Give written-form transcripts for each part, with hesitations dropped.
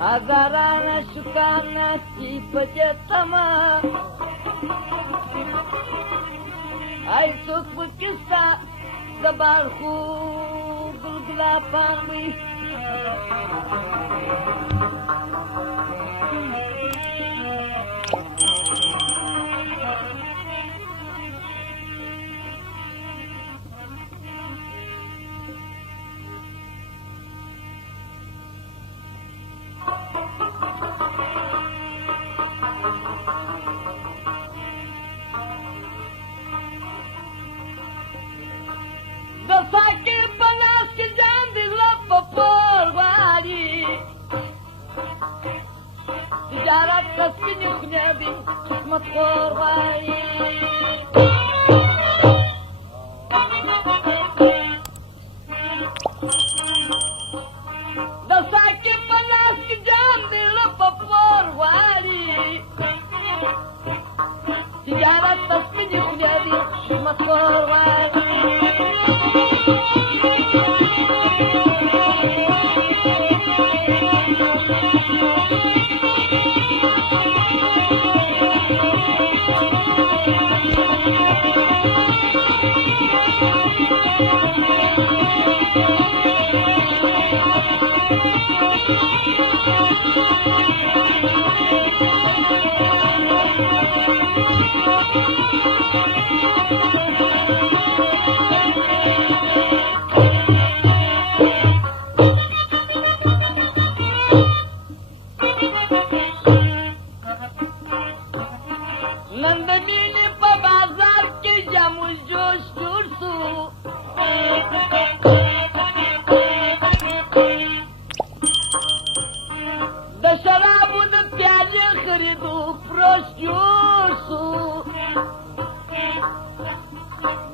هزارانه شکام نستی په دې تمه ای څوک پکې ستا د بالخو ګلګلا پاڼوي تجارت قسمي خنابي قسمة قرباي ده ساكن بناس جنبي لبا قرباي تجارت قسمي خنابي قسمة قرباي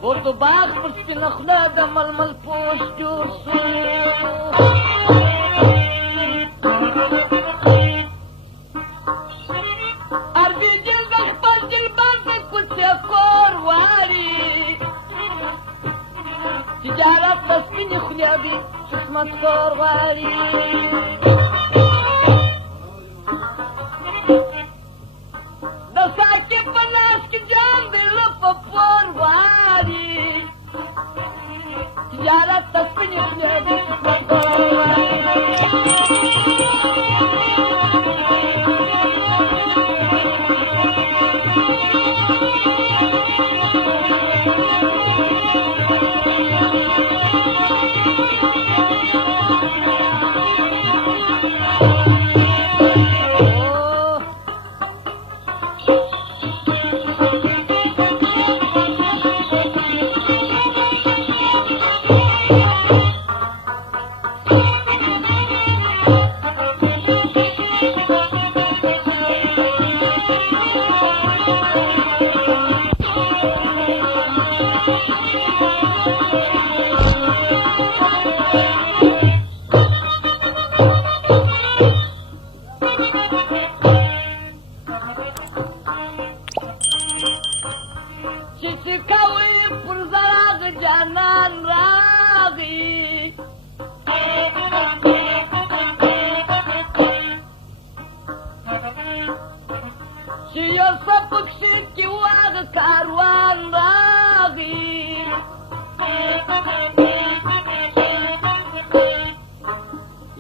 ورته باغ پر سپینه خوله د ململ پوش جوړ سو عربي جل د خپل جلبان د کوڅې کور واري تجارت د سپینې خولې دي قسمت کور واري د ساکي په لاس کې جام دی لپه پور واري تجارت د سپینې خولې دي قسمت کور واري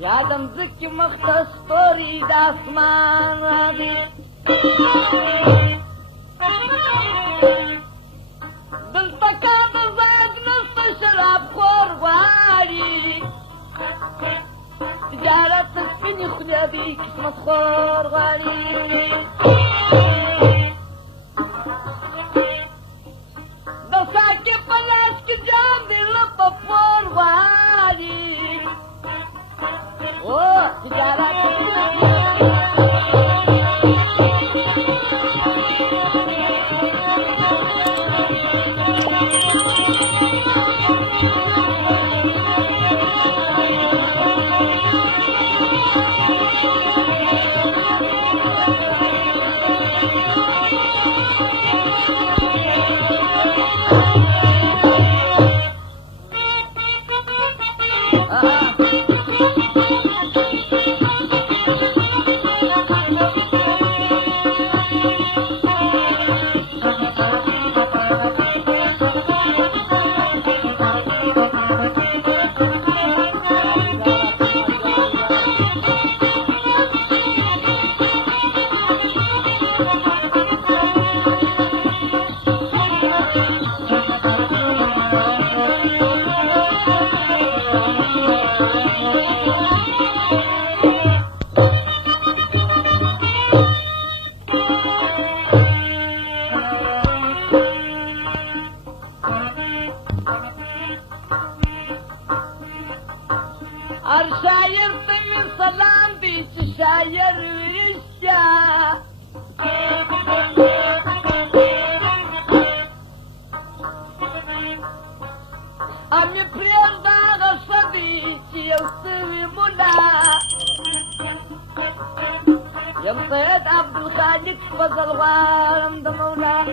یادم زکی مختص توری داسمان راگی دل تکا دزاید نست شراب خور واری تجارت سپینی خودی قسمت خور واری دساکی پلاس کی جان دی لپا پور واری تجارت الشاير طيب سلام بيش الشاير ويشا أمي بريم باغ صديقي يوصي منا يوم صيد عبد الخالق فضل غارم دمونا